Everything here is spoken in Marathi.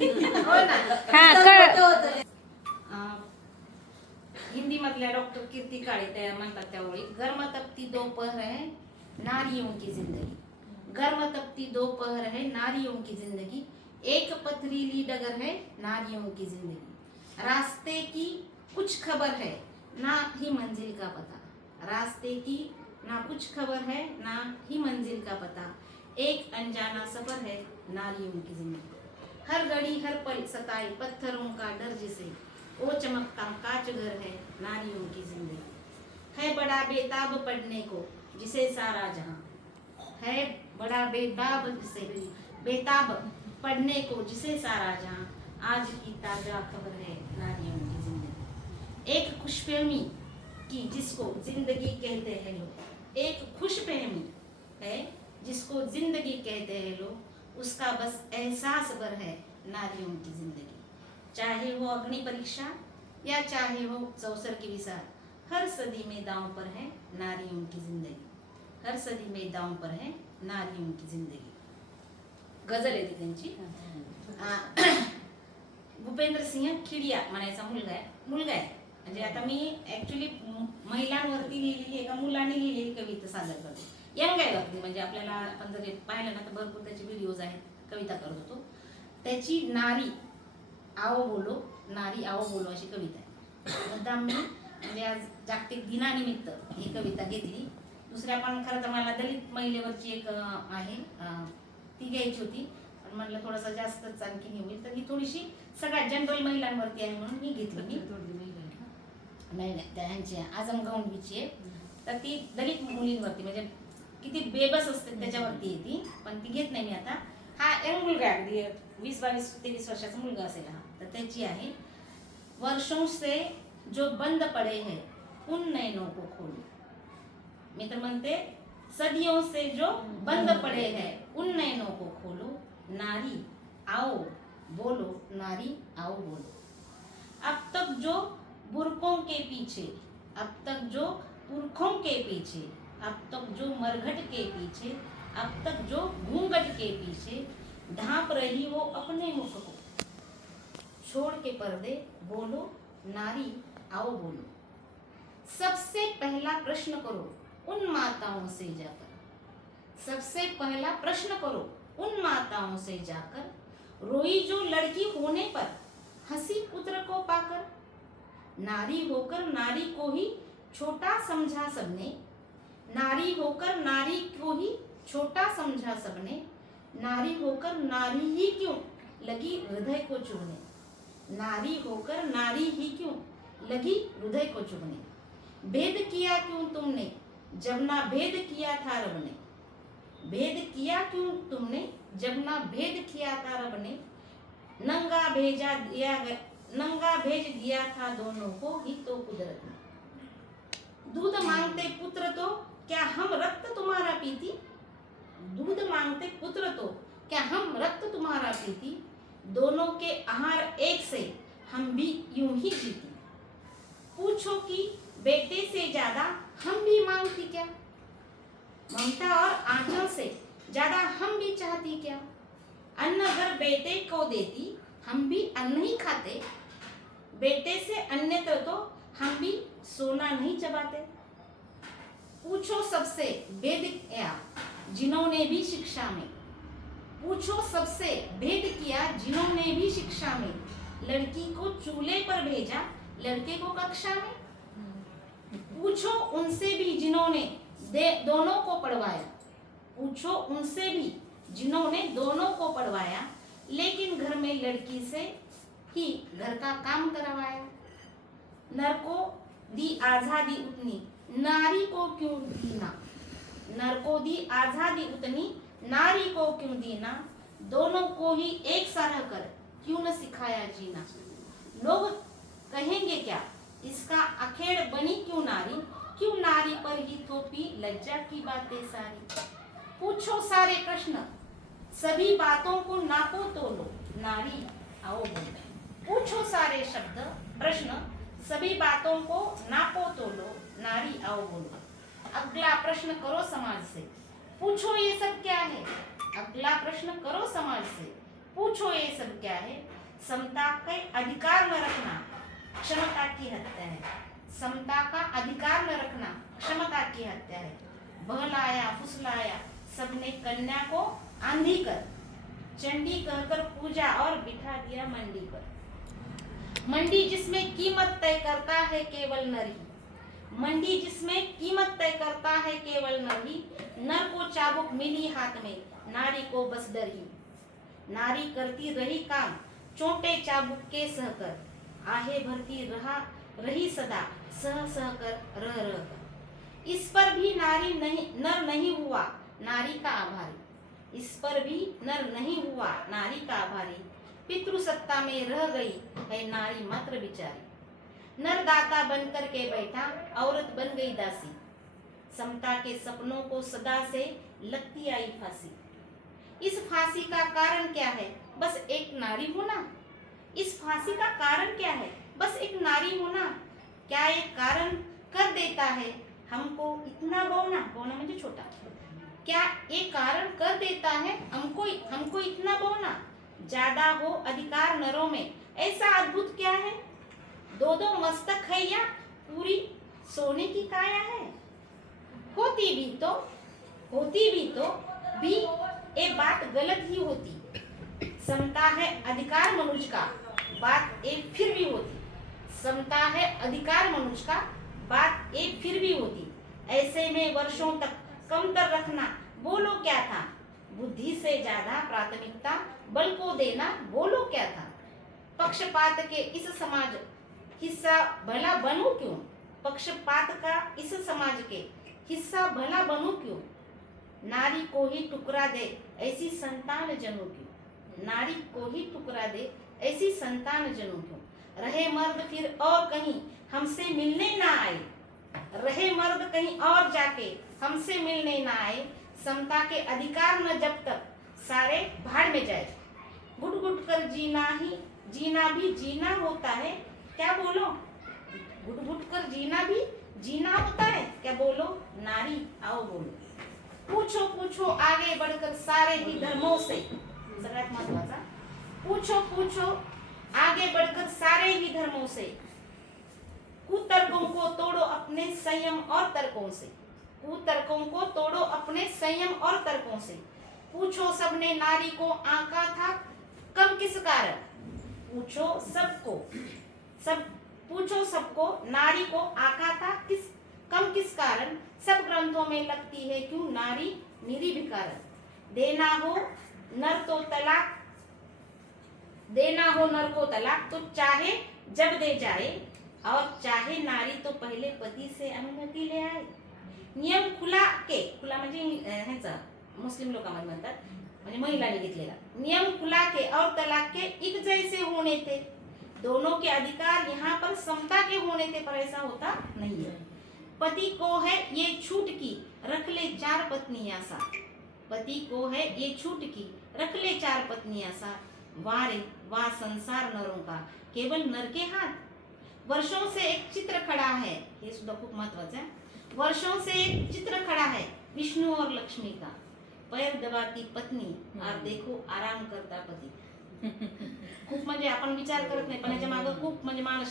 हो ना. हा कळ हिंदी मधल्या डॉक्टर कीर्ती काळे त्या म्हणतात त्यावेळी, गर्म तपती दोपहर है नारियों की जिंदगी, गर्म तपती दोपहर है नारियों की जिंदगी, एक पथरीली डगर है नारियों की जिंदगी, रास्ते की कुछ खबर है ना ही मंजिल का पता, रास्ते की ना कुछ खबर है ना ही मंजिल का पता, एक अनजाना सफर है नारियों की जिंदगी, हर घड़ी हर पल सताए पत्थरों का डर जिसे, वो चमकता कांच घर है नारियों की जिंदगी, है बड़ा बेताब पढ़ने को जिसे सारा जहां, है बड़ा बेताब जिसे बेताब पढ़ने को जिसे सारा जहां, आज की ताजा खबर है नारियों की जिंदगी, एक खुशफहमी की जिसको जिंदगी कहते हैं लोग, एक खुशफहमी है जिसको जिंदगी कहते हैं लोग, उसका बस एहसास भर है नारियों की जिंदगी, चाहे वो अग्नि परीक्षा या चाहे वो चौसर की विसार, हर सदी में दांव पर है नारियों की जिंदगी, हर सदी में दांव पर है नारियों की जिंदगी. गझल आहे ती त्यांची. भूपेंद्र सिंह खिडिया म्हणायचा मुलगा आहे म्हणजे आता मी ऍक्च्युली महिलांवरती लिहिलेली एका मुलाने लिहिलेली कविता सादर करते. यंग आहे अगदी, म्हणजे आपल्याला आपण जर पाहिलं ना तर भरपूर त्याचे व्हिडिओज आहेत, कविता करत होतो. त्याची नारी आओ बोलो, नारी आओ बोलो अशी कविता आहे. मुद्दाम मी म्हणजे आज जागतिक दिनानिमित्त ही कविता घेतली. दुसऱ्या पण खरं तर मला दलित महिलेवरची एक आहे ती घ्यायची होती, पण म्हणलं थोडंसं जास्तच आणखी होईल, तर ही थोडीशी सगळ्यात जनरल महिलांवरती आहे म्हणून मी घेतली. नाही त्यांची आजम गौंडवीची आहे, तर ती दलित मुलींवरती म्हणजे किती बेबस असते त्याच्यावरती येते, पण ती घेत नाही मी आता. हा यंग मुलगा अगदी 20-22-23 वर्षाचा मुलगा असेल हा, तर त्याची आहे. वर्षों से जो बंद पड़े हैं उन नैनों को खोलो, मी तर म्हणते सदियों से जो बंद पड़े हैं उन नैनों को खोलो, नारी आओ बोलो, नारी आओ बोलो, अब तक जो बुरकों के पीछे, अब तक जो पुरखों के पीछे, अब तक जो मरघट के पीछे, अब तक जो घूंघट के पीछे ढांप रही वो अपने मुख को, छोड़ के पर्दे बोलो, नारी आओ बोलो, सबसे पहला प्रश्न करो उन माताओं से जाकर, सबसे पहला प्रश्न करो उन माताओं से जाकर, रोई जो लड़की होने पर हंसी पुत्र को पाकर, नारी होकर नारी को ही छोटा समझा सबने, नारी होकर नारी को ही छोटा समझा सबने, नारी होकर नारी ही क्यों लगी हृदय को चुभने, नारी होकर नारी ही क्यों लगी हृदय को चुभने, भेद किया क्यों तुमने जब ना भेद किया था रब ने, भेद किया क्यों तुमने जब ना भेद किया था रब ने, नंगा भेज दिया था दोनों को ही तो कुदरत ने, दूध मांगते पुत्र तो क्या हम रक्त तुम्हारा पीती, दूध मांगते पुत्र तो क्या हम रक्त तुम्हारा पीती, दोनों के आहार एक से हम भी यूं ही जीती, पूछो कि बेटे से ज्यादा हम भी मांगती क्या, ममता और आंचल से ज्यादा हम भी चाहती क्या, अन्न अगर बेटे को देती हम भी अन्न ही खाते, बेटे से अन्यत्र तो हम भी सोना नहीं चबाते, पूछो सबसे भेद किया जिन्होंने भी शिक्षा में, पूछो सबसे भेद किया जिन्होंने भी शिक्षा में, लड़की को चूल्हे पर भेजा लड़के को कक्षा में, पूछो उनसे भी जिन्होंने दोनों को पढ़वाया, पूछो उनसे भी जिन्होंने दोनों को पढ़वाया, लेकिन घर में लड़की से ही घर का काम करवाया, नर को दी आजादी उतनी नारी को क्यों दीना, नर को दी आजादी उतनी नारी को क्यों दीना, दोनों को ही एक सा रहकर क्यों न सिखाया जीना, लोग कहेंगे क्या इसका अखेड़ बनी क्यों नारी, क्यों नारी पर ही थोपी लज्जा की बातें सारी, पूछो सारे प्रश्न सभी बातों को नापो तोलो, नारी आओ बोलो, पूछो सारे शब्द प्रश्न सभी बातों को नापो तोलो, नारी आओ बोलो, अगला प्रश्न करो समाज से, पूछो ये सब क्या है, अगला प्रश्न करो समाज से, पूछो ये सब क्या है? समता के अधिकार न रखना क्षमता की हत्या है। समता का अधिकार न रखना क्षमता की हत्या है। बहलाया फुसलाया सबने कन्या को आंधी कर, चंडी कहकर पूजा और बिठा दिया मंडी पर। मंडी जिसमें कीमत तय करता है केवल नर ही। मंडी जिसमें कीमत तय करता है केवल नर ही। नर को चाबुक मिली हाथ में, नारी को बस डर ही। नारी करती रही काम चोटे चाबुक के सहकर, आहे भरती रही सदा सह सह कर रह रह कर। इस पर भी नारी नहीं नर नहीं हुआ नारी का आभारी। इस पर भी नर नहीं हुआ नारी का आभारी। पितृसत्ता में रह गई है नारी मात्र बिचारी। नर दाता बनकर के बैठा, औरत बन गई दासी। समता के सपनों को सदा से लगती आई फांसी। इस फांसी का कारण क्या है? बस एक नारी होना। इस फांसी का कारण क्या है? बस एक नारी होना। क्या एक कारण कर देता है हमको इतना बोना? बोना मुझे छोटा। क्या एक कारण कर देता है हमको इतना बोना? ज्यादा हो अधिकार नरों में, ऐसा अद्भुत क्या है? दो दो मस्तक है या पूरी सोने की काया है? होती भी तो भी ये बात गलत ही होती। समता है अधिकार मनुष्य का, बात एक फिर भी होती। समता है अधिकार मनुष्य का, बात एक फिर भी होती। ऐसे में वर्षों तक कमतर रखना बोलो क्या था? बुद्धि से ज्यादा प्राथमिकता बल को देना बोलो क्या था? पक्षपात के इस समाज हिस्सा भला बनूं क्यों? पक्षपात का इस समाज के हिस्सा भला बनूं क्यों? नारी को ही टुकड़ा दे ऐसी संतान जनों क्यों? नारी को ही टुकड़ा दे ऐसी संतान जनों क्यों? रहे मर्द फिर और कहीं हमसे मिलने ना आए। रहे मर्द कहीं और जाके हमसे मिलने ना आए। समता के अधिकार न जब तक सारे भाड़ में जाए। घुट घुट कर जीना भी जीना होता है क्या बोलो? घुट घुट कर जीना भी जीना होता है क्या बोलो? नारी आओ बोलो। पूछो पूछो आगे बढ़कर सारे ही धर्मों से, सगळ्यात महत्वाचा, पूछो आगे बढ़कर सारे ही धर्मों से। कुतर्कों को तोड़ो अपने संयम और तर्कों से। कुतर्कों को तोड़ो अपने संयम और तर्कों से। पूछो सबने नारी को आंका था कम किस कारण? पूछो सबको नारी को आंका था कम किस कारण? सब ग्रंथों में लगती है क्यों नारी निरीभिकार? देना हो नर को तलाक तो चाहे जब दे जाए, और चाहे नारी तो पहले पती से अनुमति ले आए। नियम खुला म्हणजे ह्याचा मुस्लिम लोकांमध्ये म्हणतात, म्हणजे महिलांनी घेतलेला नियम खुला के और तलाक के एक जैसे होने थे। दोनों के अधिकार यहाँ पर समता के होने थे, पर ऐसा होता नहीं है। पति को है ये छूट की रख ले 4 पत्नियां साथ। पति को है ये छूट की रख ले 4 पत्नियां साथ। वारे वाह संसार नरों का केवल नर के हाथ। वर्षों से एक चित्र खड़ा है, हे सुद्धा खूप महत्वाचं आहे। वर्षों से एक चित्र खड़ा है विष्णु और लक्ष्मी का। पैर दबाती पत्नी और देखो आराम करता पती। खूप म्हणजे आपण विचार करत नाही, पण याच्या मागे खूप म्हणजे मानस